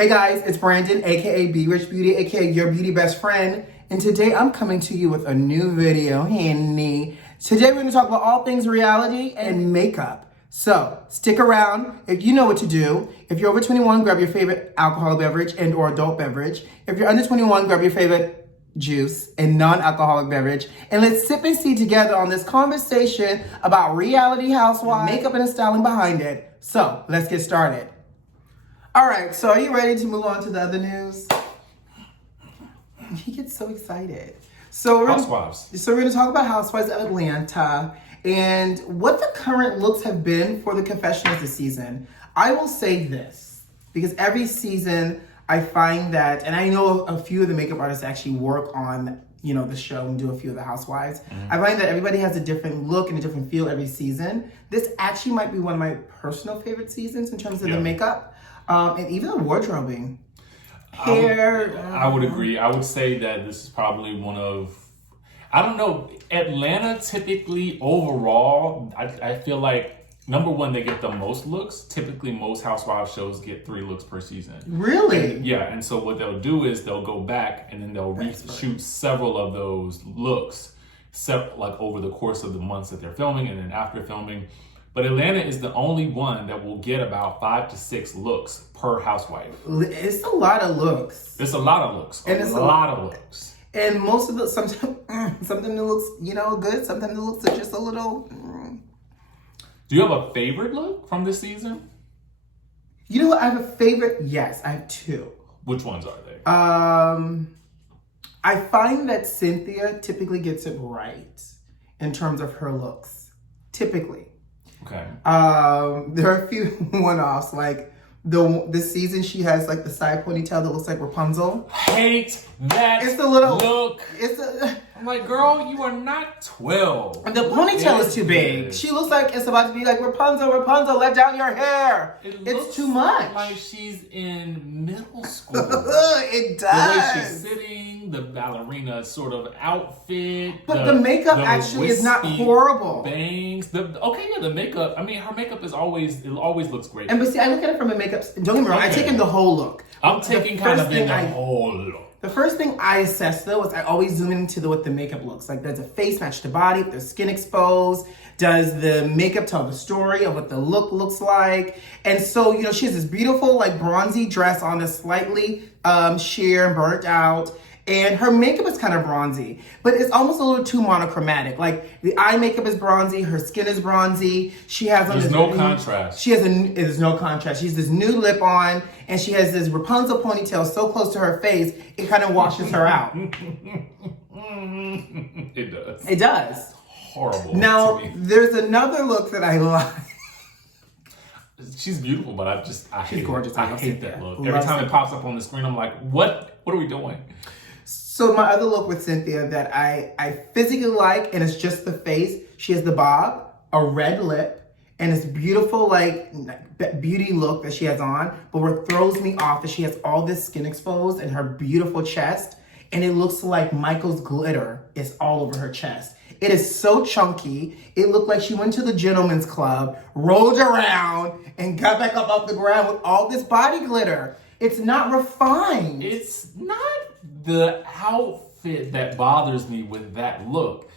Hey guys, it's Brandon, aka Be Rich Beauty, aka your beauty best friend. And today I'm coming to you with a new video, honey. Today we're going to talk about all things reality and makeup. So stick around. If you know what to do. If you're over 21, grab your favorite alcoholic beverage and or adult beverage. If you're under 21, grab your favorite juice and non-alcoholic beverage. And let's sip and see together on this conversation about reality housewives, makeup and the styling behind it. So let's get started. All right, so are you ready to move on to the other news? He gets so excited. So we're going to talk about Housewives of Atlanta and what the current looks have been for the Confessionals this season. I will say this, because every season I find that, and I know a few of the makeup artists actually work on, the show and do a few of the Housewives. Mm-hmm. I find that everybody has a different look and a different feel every season. This actually might be one of my personal favorite seasons in terms of the makeup. And even the wardrobing. Hair. I would agree. I would say that this is probably one of, I don't know, Atlanta typically overall, I feel like, number one, they get the most looks. Typically, most Housewives shows get 3 looks per season. Really? And so what they'll do is they'll go back and then they'll reshoot several of those looks, like over the course of the months that they're filming and then after filming. But Atlanta is the only one that will get about 5 to 6 looks per housewife. It's a lot of looks. It's a lot of looks. And it's a lot of looks. And most of the, something that looks, good. Something that looks just a little. Do you have a favorite look from this season? You know what? I have a favorite. Yes, I have 2. Which ones are they? I find that Cynthia typically gets it right in terms of her looks. Typically. Okay. There are a few one-offs, like this season she has like the side ponytail that looks like Rapunzel. Hate that it's a little look. I'm like, girl, you are not 12. And the ponytail is too big. She looks like it's about to be like Rapunzel, let down your hair. It's too much. Like she's in middle school. It does. The way she's sitting, the ballerina sort of outfit. But the makeup actually is not horrible. Bangs. The makeup. I mean, her makeup it always looks great. And but see, I look at it from a makeup. Don't get me wrong. I take in the whole look. I'm taking kind of in the whole look. The first thing I assess, though, is I always zoom into what the makeup looks like. Does the face match the body? The skin exposed? Does the makeup tell the story of what the look looks like? And so, she has this beautiful, like, bronzy dress on that's slightly sheer and burnt out. And her makeup is kind of bronzy, but it's almost a little too monochromatic. Like the eye makeup is bronzy, her skin is bronzy. She has there's no contrast. There's no contrast. She has this new lip on, and she has this Rapunzel ponytail so close to her face, it kind of washes her out. It does. It does. Horrible. Now there's another look that I like. She's beautiful, but she's gorgeous. I hate that look. Every time it pops up on the screen, I'm like, what? What are we doing? So my other look with Cynthia that I physically like, and it's just the face. She has the bob, a red lip, and this beautiful like beauty look that she has on. But what throws me off is she has all this skin exposed and her beautiful chest, and it looks like Michael's glitter is all over her chest. It is so chunky. It looked like she went to the gentleman's club, rolled around, and got back up off the ground with all this body glitter. It's not refined. It's not the outfit that bothers me with that look.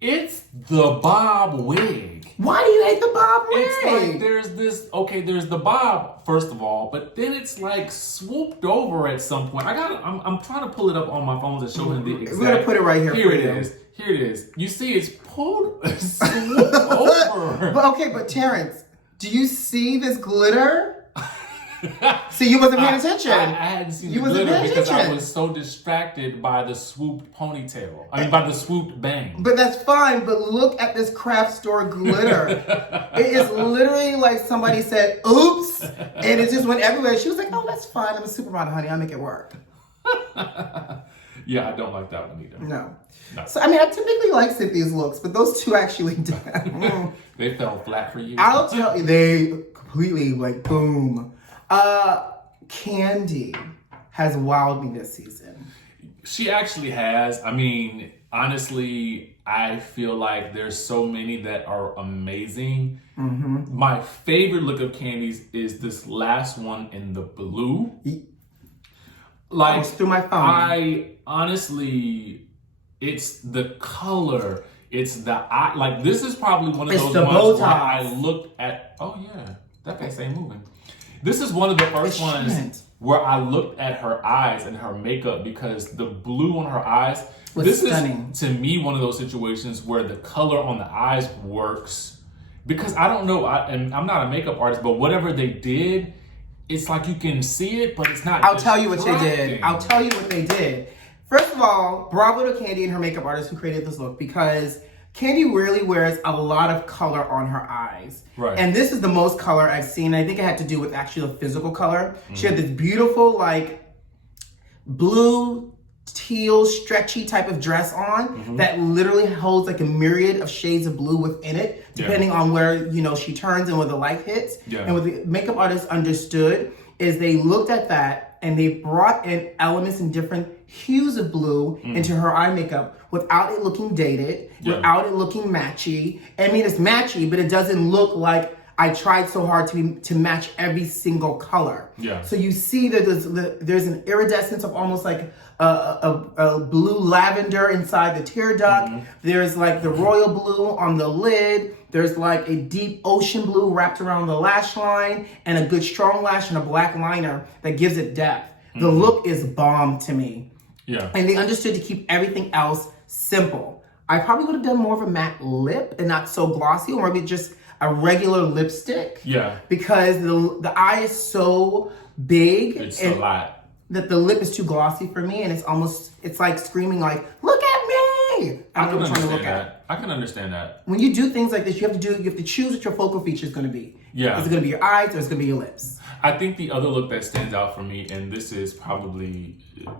It's the bob wig. Why do you hate the bob wig? It's like there's the bob, first of all, but then it's like swooped over at some point. I'm trying to pull it up on my phone to show him the exact. We're going to put it right here. Here it is. You see it's pulled, swooped over. But Terrence, do you see this glitter? See, you wasn't paying attention. I hadn't seen the glitter because I was so distracted by the swooped ponytail. By the swooped bang. But that's fine. But look at this craft store glitter. It is literally like somebody said, oops, and it just went everywhere. She was like, oh, that's fine. I'm a supermodel, honey. I'll make it work. Yeah, I don't like that one either. No. So, I typically like Cynthia's looks, but those 2 actually did. They fell flat for you. I'll tell you, they completely, like, boom. Candy has wowed me this season. She actually has. Honestly, I feel like there's so many that are amazing. Mm-hmm. My favorite look of Candy's is this last one in the blue. Like, almost through my phone. I honestly, it's the color. It's the eye. Like, this is probably one of those ones where I looked at. Oh yeah, that face ain't moving. This is one of the first ones where I looked at her eyes and her makeup, because the blue on her eyes. Was stunning. Is, to me, one of those situations where the color on the eyes works. Because I don't know, and I'm not a makeup artist, but whatever they did, it's like you can see it, but it's not. I'll tell you what they did. I'll tell you what they did. First of all, bravo to Candy and her makeup artist who created this look, because Candy really wears a lot of color on her eyes. Right. And this is the most color I've seen. I think it had to do with actually the physical color. Mm-hmm. She had this beautiful, like, blue, teal, stretchy type of dress on that literally holds like a myriad of shades of blue within it, depending on where, you know, she turns and where the light hits. Yeah. And what the makeup artist understood is they looked at that and they brought in elements in different hues of blue into her eye makeup without it looking dated, without it looking matchy. I mean, it's matchy, but it doesn't look like I tried so hard to match every single color. Yeah. So you see that there's an iridescence of almost like a blue lavender inside the tear duct. There's like the royal blue on the lid. There's like a deep ocean blue wrapped around the lash line, and a good strong lash and a black liner that gives it depth. The look is bomb to me. Yeah. And they understood to keep everything else simple. I probably would have done more of a matte lip and not so glossy, or maybe just a regular lipstick. Yeah. Because the eye is so big. It's a lot. That the lip is too glossy for me, and it's like screaming like, look at me! I can understand that. I can understand that. When you do things like this, you have to choose what your focal feature is going to be. Yeah. Is it going to be your eyes, or is it going to be your lips? I think the other look that stands out for me, and this is probably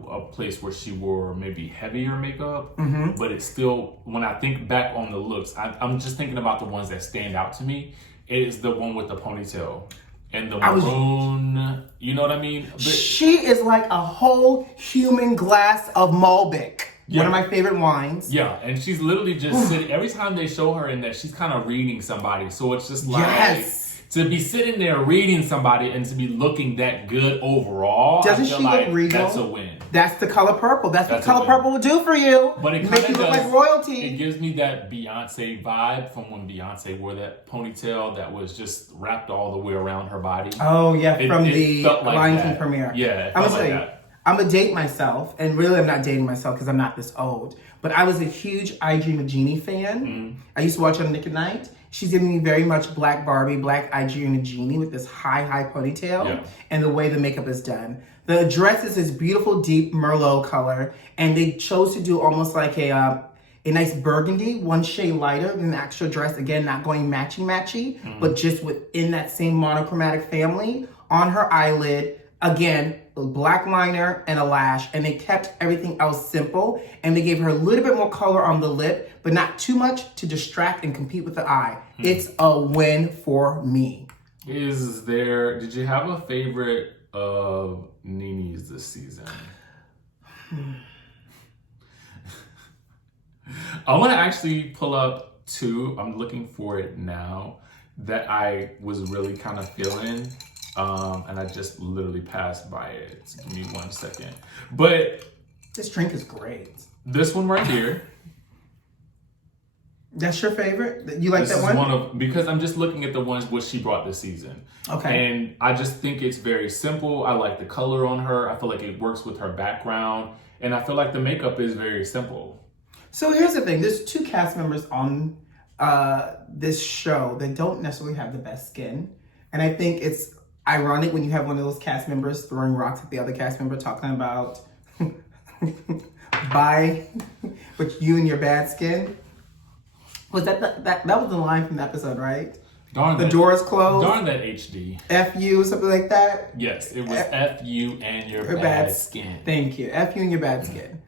a place where she wore maybe heavier makeup, but it's still, when I think back on the looks, I'm just thinking about the ones that stand out to me. It is the one with the ponytail and the maroon, you know what I mean? But she is like a whole human glass of Malbec. Yeah. One of my favorite wines. Yeah, and she's literally just sitting, every time they show her in that, she's kind of reading somebody. So it's just like, to be sitting there reading somebody and to be looking that good overall, doesn't she look regal? That's a win. That's the color purple. That's what color purple will do for you. But it makes you look like royalty. It gives me that Beyonce vibe from when Beyonce wore that ponytail that was just wrapped all the way around her body. Oh yeah, from the Lion King premiere. Yeah, I'm gonna say, I'm gonna date myself, and really I'm not dating myself because I'm not this old. But I was a huge I Dream of Jeannie fan. I used to watch her on Nick at Night. She's giving me very much Black Barbie, Black I Dream of Jeannie with this high ponytail and the way the makeup is done. The dress is this beautiful deep Merlot color, and they chose to do almost like a nice burgundy, one shade lighter than the actual dress. Again, not going matchy, but just within that same monochromatic family. On her eyelid, again, a black liner and a lash, and they kept everything else simple, and they gave her a little bit more color on the lip, but not too much to distract and compete with the eye. It's a win for me. Did you have a favorite of Nini's this season? I want to actually pull up two. I'm looking for it now that I was really kind of feeling. And I just literally passed by it. So give me 1 second. But this drink is great. This one right here. That's your favorite? You like that one? Because I'm just looking at the ones what she brought this season. Okay. And I just think it's very simple. I like the color on her. I feel like it works with her background. And I feel like the makeup is very simple. So here's the thing. There's 2 cast members on this show that don't necessarily have the best skin. And I think it's ironic when you have one of those cast members throwing rocks at the other cast member talking about bye with you and your bad skin. Was that was the line from the episode, right? Darn the doors closed. Darn that HD. F you, something like that? Yes, it was F you and your bad skin. Thank you. F you and your bad skin.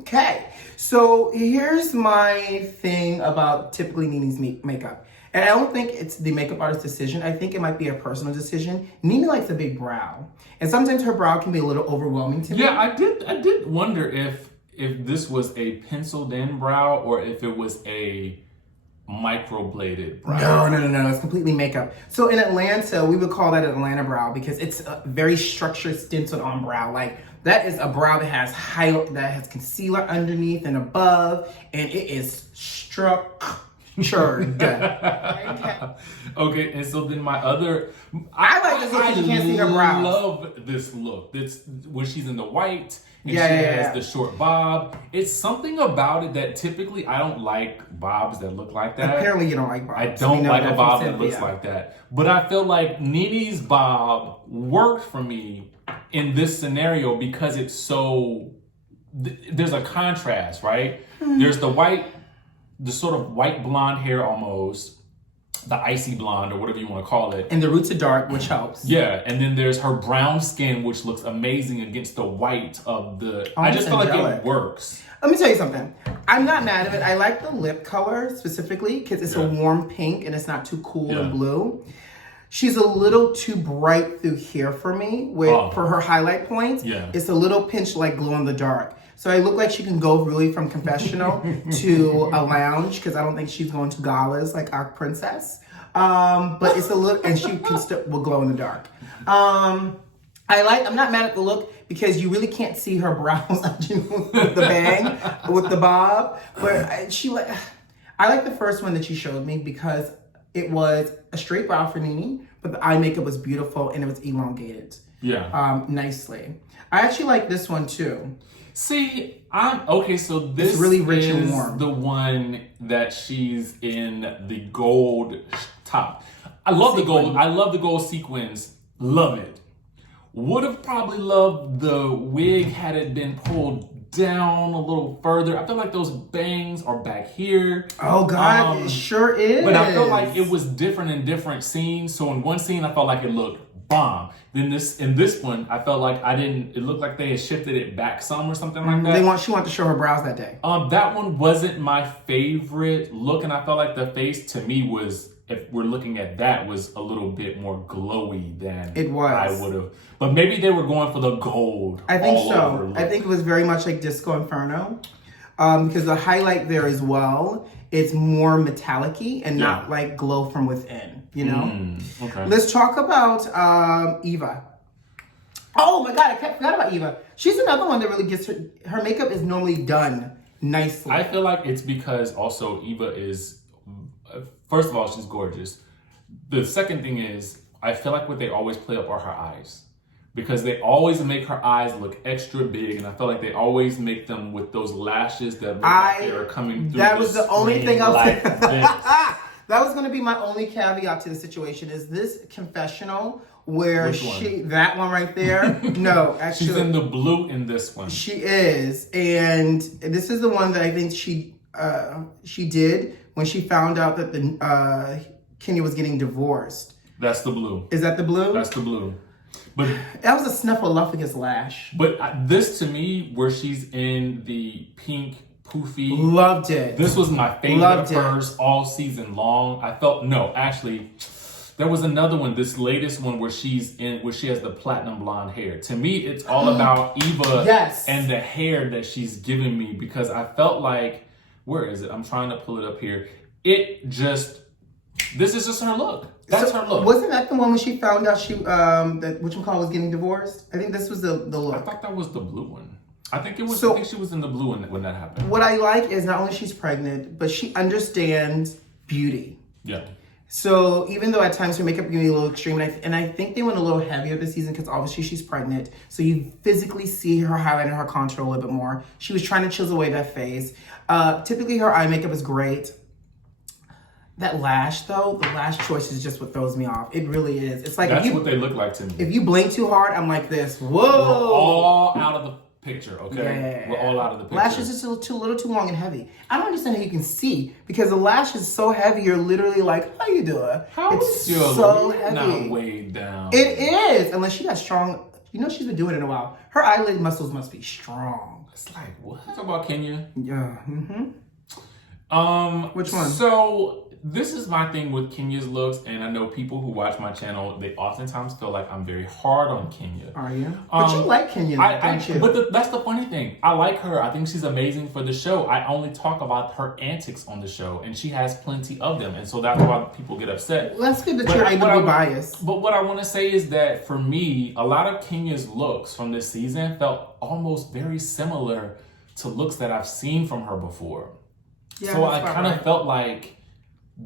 Okay. So here's my thing about typically Nini's makeup. And I don't think it's the makeup artist's decision. I think it might be a personal decision. Nini likes a big brow. And sometimes her brow can be a little overwhelming to me. Yeah, I did wonder if this was a penciled in brow or if it was a microbladed brow. No. It's completely makeup. So in Atlanta, we would call that an Atlanta brow because it's a very structured, stenciled on brow. Like that is a brow that has that has concealer underneath and above, and it is structured. Okay, and so then my other, I like this look because you can't see her brows. I love this look. It's when she's in the white and she Yeah. has the short bob. It's something about it that typically I don't like bobs that look like that. Apparently you don't like bobs. I don't like a bob that Cynthia. looks like that. But I feel like Nene's bob worked for me in this scenario because it's so, there's a contrast, right? There's the white, the sort of white blonde hair almost, the icy blonde or whatever you want to call it. And the roots are dark, which helps. Yeah, and then there's her brown skin, which looks amazing against the white of the, I just feel like angelic. it works. Let me tell you something. I'm not mad at it. I like the lip color specifically because it's a warm pink and it's not too cool and blue. She's a little too bright through here for me for her highlight points. Yeah. It's a little pinch like glow in the dark. So I look like she can go really from Confessional to a lounge because I don't think she's going to galas like our princess. But it's a look, and she can still will glow in the dark. I'm not mad at the look because you really can't see her brows underneath the bang with the bob. But I like the first one that you showed me because it was a straight brow for Nene, but the eye makeup was beautiful and it was elongated. Yeah. Nicely. I actually like this one too. See, so this it's really rich is and warm. The one that she's in the gold top. I love the gold. I love the gold sequins. Love it. Would have probably loved the wig had it been pulled down a little further. I feel like those bangs are back here. Oh God, it sure is. But I feel like it was different in different scenes. So in one scene, I felt like it looked bomb. Then in this one, I felt like it looked like they had shifted it back some or something like that. She wanted to show her brows that day. That one wasn't my favorite look, and I felt like the face to me was, if we're looking at that, was a little bit more glowy than it was. I would have. But maybe they were going for the gold. I think so. I think it was very much like Disco Inferno. Because the highlight there as well, it's more metallic-y and not like glow from within, you know? Okay. Let's talk about Eva. Oh my God, I forgot about Eva. She's another one that really gets her makeup is normally done nicely. I feel like it's because also Eva is, first of all, she's gorgeous. The second thing is, I feel like what they always play up are her eyes. Because they always make her eyes look extra big, and I feel like they always make them with those lashes that look like they are coming through. That was the only thing I was like that was going to be my only caveat to the situation. Is this Confessional where that one right there? No, actually, she's in the blue in this one. She is, and this is the one that I think she did when she found out that Kenya was getting divorced. That's the blue. Is that the blue? That's the blue. But that was a Snuffleupagus lash. But this to me, where she's in the pink poofy, loved it. This was my favorite of hers all season long. There was another one, this latest one where she has the platinum blonde hair. To me, it's all about Eva and the hair that she's giving me, because I felt like, where is it? I'm trying to pull it up here. This is just her look. That's her look. Wasn't that the one when she found out that whatchamacallit was getting divorced? I think this was the look. I thought that was the blue one. I think it was. I think she was in the blue one when that happened. What I like is not only she's pregnant, but she understands beauty. Yeah. So even though at times her makeup can be a little extreme, and I think they went a little heavier this season because obviously she's pregnant, so you physically see her highlight and her contour a little bit more. She was trying to chisel away that face. Typically her eye makeup is great. That lash, though, the lash choice is just what throws me off. It really is. It's like that's what they look like to me. If you blink too hard, I'm like this. Whoa! We're all out of the picture, okay? Yeah. We're all out of the picture. Lash is just a little too long and heavy. I don't understand how you can see, because the lash is so heavy. You're literally like, how you doing? It's your so look? heavy. Not weighed down. It is, unless she got strong. You know, she's been doing it a while. Her eyelid muscles must be strong. It's like, what? Talk about Kenya. Yeah. Mm-hmm. Which one? So this is my thing with Kenya's looks, and I know people who watch my channel, they oftentimes feel like I'm very hard on Kenya. Are you? But you like Kenya, don't you? But that's the funny thing. I like her. I think she's amazing for the show. I only talk about her antics on the show, and she has plenty of them, and so that's why people get upset. Well, that's good that you're able to be biased. But what I want to say is that for me, a lot of Kenya's looks from this season felt almost very similar to looks that I've seen from her before. Yeah, so I kind of felt like,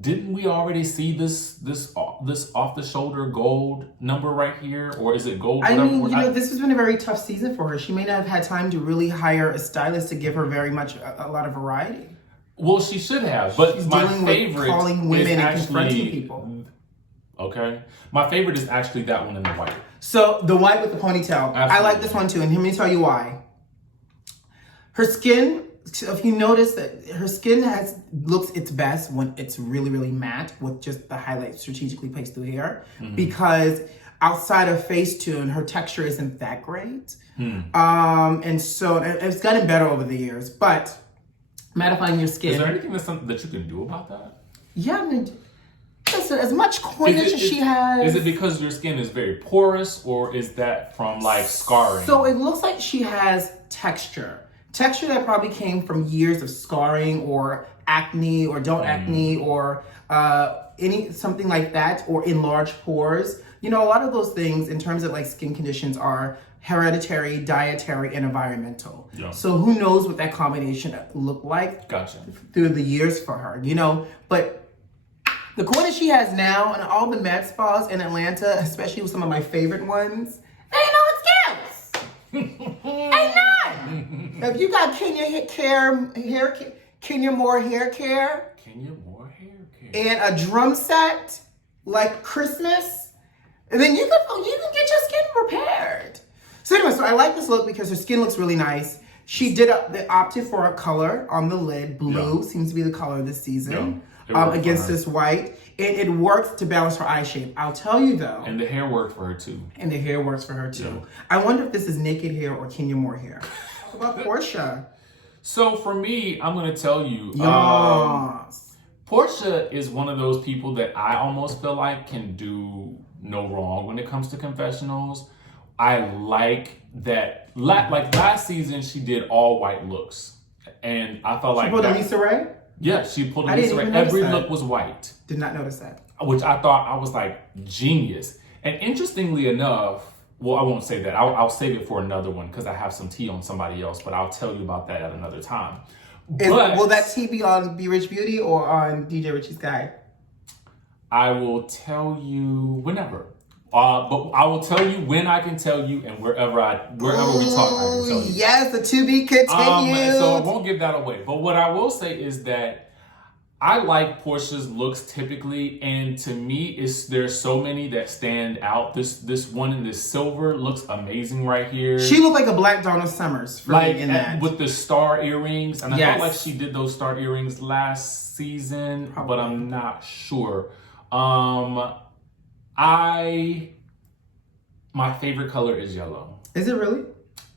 didn't we already see this off the shoulder gold number right here, or is it gold? I mean, this has been a very tough season for her. She may not have had time to really hire a stylist to give her very much a lot of variety. Well, she should have, but she's my favorite with calling women and confronting people. Okay, my favorite is actually that one in the white. So the white with the ponytail, absolutely. I like this one too, and let me tell you why. Her skin. So if you notice that her skin looks its best when it's really, really matte with just the highlights strategically placed through here, because outside of Facetune, her texture isn't that great. And so it's gotten better over the years, but mattifying your skin. Is there anything that you can do about that? Yeah, I mean, listen, as much coinage as she has. Is it because your skin is very porous, or is that from like scarring? So it looks like she has texture. Texture that probably came from years of scarring or acne or acne or something like that, or enlarged pores. You know, a lot of those things in terms of like skin conditions are hereditary, dietary, and environmental. Yeah. So who knows what that combination looked like through the years for her, you know? But the corner she has now and all the med spas in Atlanta, especially with some of my favorite ones, they ain't no excuse. Ain't none. If you got Kenya Moore hair care, and a drum set like Christmas, and then you can get your skin repaired. So anyway, so I like this look because her skin looks really nice. She they opted for a color on the lid. Blue seems to be the color this season against this white. And it works to balance her eye shape. I'll tell you though. And the hair worked for her too. Yeah. I wonder if this is naked hair or Kenya Moore hair. What about Portia? So for me, I'm going to tell you. Yes. Portia is one of those people that I almost feel like can do no wrong when it comes to confessionals. I like that. Like last season, she did all white looks. And I felt like she pulled a Lisa Ray? Yeah, she pulled a Lisa Ray. Every look was white. Did not notice that. Which I thought, I was like, genius. And interestingly enough, well, I won't say that. I'll save it for another one because I have some tea on somebody else, but I'll tell you about that at another time. Will that tea be on Be Rich Beauty or on DJ Richie's Guide? I will tell you whenever. But I will tell you when I can tell you, and wherever we talk, I can tell you. Yes, the to be continued. So I won't give that away. But what I will say is that I like Portia's looks typically, and to me, there's so many that stand out. This one in this silver looks amazing right here. She looked like a Black Donna Summers for me in that. With the star earrings, and I felt like she did those star earrings last season, but I'm not sure. My favorite color is yellow. Is it really?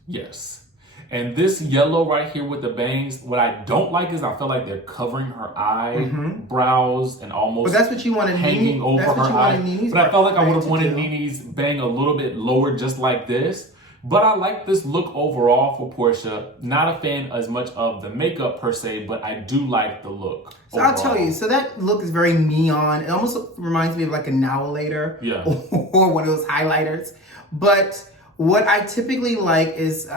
Yes. And this yellow right here with the bangs, what I don't like is I feel like they're covering her eyebrows and almost but that's what you wanted hanging over her eye. But I felt like I would have wanted Nene's bang a little bit lower just like this. But I like this look overall for Portia. Not a fan as much of the makeup per se, but I do like the look. So overall. I'll tell you, so that look is very neon. It almost reminds me of like a Now-a-Later or one of those highlighters. But what I typically like is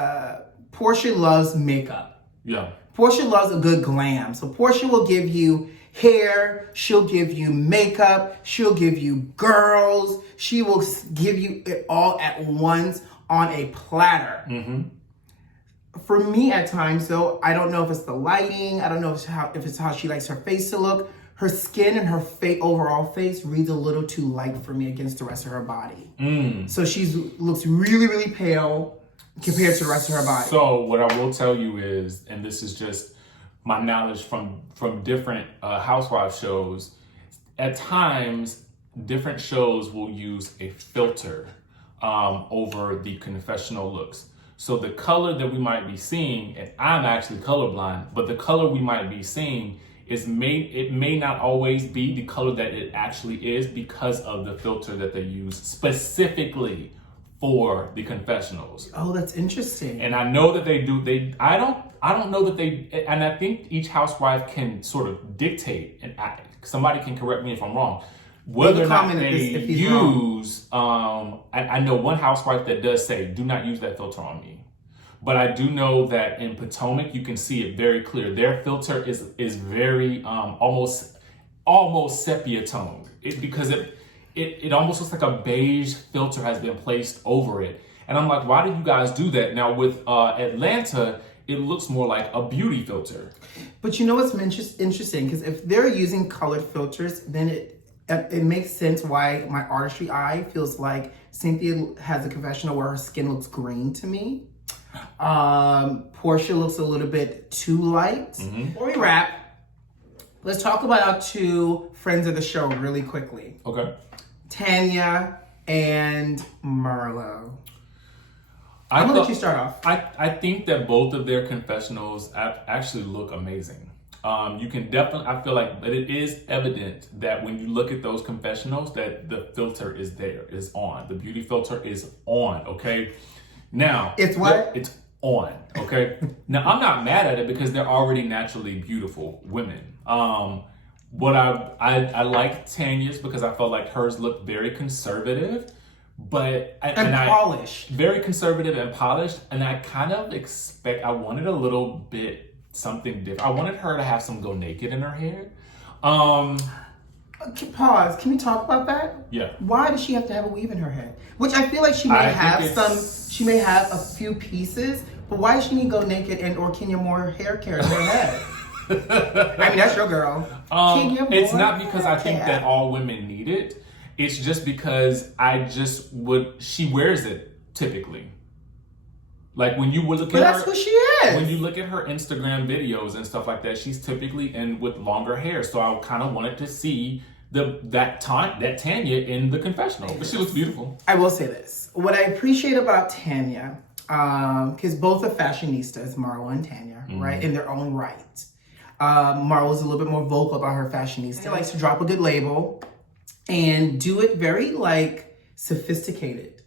Portia loves makeup. Yeah. Portia loves a good glam. So Portia will give you hair, she'll give you makeup, she'll give you girls, she will give you it all at once on a platter. For me at times though, I don't know if it's the lighting, I don't know if it's how she likes her face to look. Her skin and her overall face reads a little too light for me against the rest of her body. So she looks really, really pale compared to the rest of her body. So what I will tell you is, and this is just my knowledge from different housewife shows, at times different shows will use a filter over the confessional looks. So the color that we might be seeing, and I'm actually colorblind, but the color we might be seeing it may not always be the color that it actually is because of the filter that they use specifically for the confessionals. Oh, that's interesting. And I know that they do. I don't know that they. And I think each housewife can sort of dictate. And somebody can correct me if I'm wrong. Whether or not they use. I know one housewife that does say, "Do not use that filter on me." But I do know that in Potomac, you can see it very clear. Their filter is very almost sepia toned. Because it almost looks like a beige filter has been placed over it. And I'm like, why did you guys do that? Now with Atlanta, it looks more like a beauty filter. But you know what's interesting? Because if they're using colored filters, then it makes sense why my artistry eye feels like Cynthia has a confessional where her skin looks green to me. Portia looks a little bit too light. Before we wrap, let's talk about our two friends of the show really quickly. Okay. Tanya and Marlo. I'm gonna let you start off. I think that both of their confessionals actually look amazing. You can definitely, I feel like, but it is evident that when you look at those confessionals that the filter is on. The beauty filter is on, okay? Now, it's what? It's on, okay? Now, I'm not mad at it because they're already naturally beautiful women. What I like Tanya's because I felt like hers looked very conservative, but and polished. Very conservative and polished, and I kind of I wanted a little bit something different. I wanted her to have some go naked in her hair. Pause. Can we talk about that? Yeah. Why does she have to have a weave in her head? Which I feel like she may have a few pieces, but why does she need to go naked or Kenya Moore hair care in her head? I mean, that's your girl. It's not because I think that all women need it. It's just because she wears it typically. Like when you look at her, that's who she is. When you look at her Instagram videos and stuff like that, she's typically in with longer hair. So I kind of wanted to see that Tanya in the confessional, but she looks beautiful. I will say this: what I appreciate about Tanya, because both are fashionistas, Marlo and Tanya, right, in their own right. Marlo's a little bit more vocal about her fashionista. She likes to drop a good label and do it very sophisticated.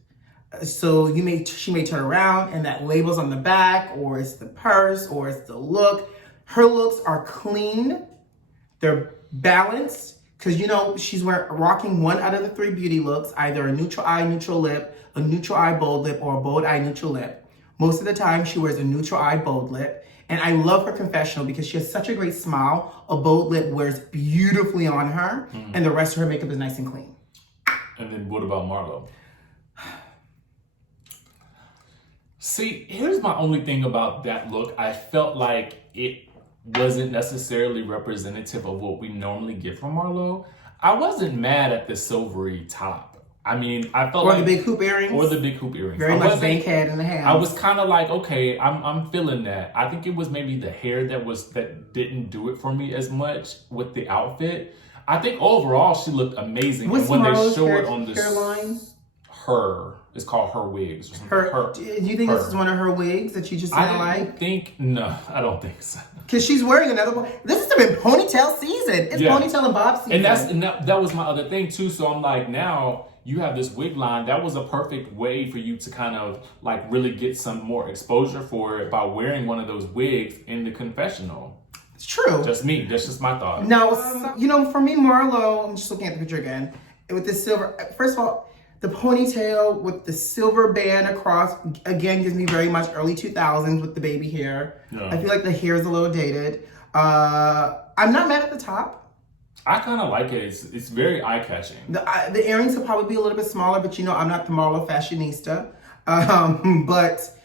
So she may turn around and that label's on the back, or it's the purse, or it's the look. Her looks are clean. They're balanced because she's rocking one out of the three beauty looks, either a neutral eye, neutral lip, a neutral eye, bold lip, or a bold eye, neutral lip. Most of the time she wears a neutral eye, bold lip. And I love her confessional because she has such a great smile. A bold lip wears beautifully on her, and the rest of her makeup is nice and clean. And then what about Marlo? See, here's my only thing about that look. I felt like it wasn't necessarily representative of what we normally get from Marlo. I wasn't mad at the silvery top. I mean, I felt the big hoop earrings. Or the big hoop earrings. Very much bankhead in the hands. I was kind of like, okay, I'm feeling that. I think it was maybe the hair that didn't do it for me as much with the outfit. I think overall she looked amazing. What's and when Marlo's they show it on this hairline? It's called Her Wigs. Do you think this is one of her wigs that you just didn't like? No, I don't think so. Because she's wearing another one. This has been ponytail season. It's ponytail and bob season. And that was my other thing too. So I'm like, now you have this wig line. That was a perfect way for you to kind of really get some more exposure for it by wearing one of those wigs in the confessional. It's true. Just me. That's just my thought. No, for me, Marlo, I'm just looking at the picture again. With the silver, first of all, the ponytail with the silver band across, again, gives me very much early 2000s with the baby hair. Yeah. I feel like the hair is a little dated. I'm not mad at the top. I kind of like it. It's very eye-catching. The earrings could probably be a little bit smaller, but I'm not the Marlo fashionista. But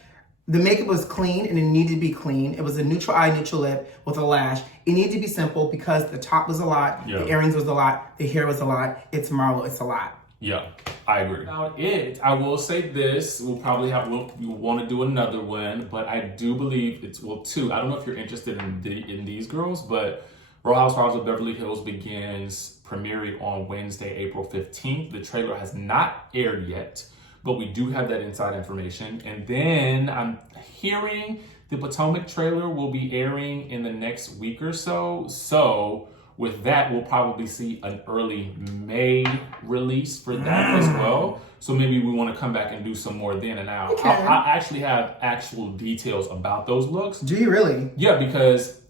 the makeup was clean and it needed to be clean. It was a neutral eye, neutral lip with a lash. It needed to be simple because the top was a lot, the earrings was a lot, the hair was a lot. It's Marlo, it's a lot. Yeah, I agree. About it, I will say this: we'll want to do another one, but I do believe two. I don't know if you're interested in these girls, but Real Housewives of Beverly Hills begins premiering on Wednesday, April 15th. The trailer has not aired yet, but we do have that inside information. And then I'm hearing The Potomac trailer will be airing in the next week or so. So with that, we'll probably see an early May release for that as well. So maybe we want to come back and do some more then and now. Okay. I actually have actual details about those looks. Do you really? Yeah, because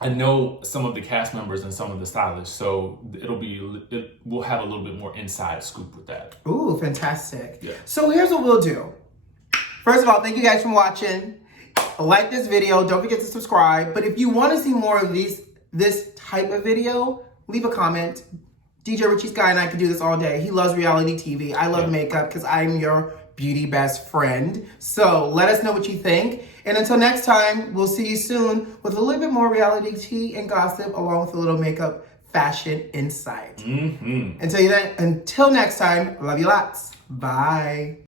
I know some of the cast members and some of the stylists, so we'll have a little bit more inside scoop with that. Ooh, fantastic. Yeah. So here's what we'll do. First of all, thank you guys for watching. Like this video, don't forget to subscribe. But if you want to see more of this type of video, leave a comment. DJ Richie Sky and I could do this all day. He loves reality TV. I love makeup because I'm your beauty best friend. So let us know what you think. And until next time, we'll see you soon with a little bit more reality tea and gossip along with a little makeup fashion insight. Until next time, love you lots. Bye.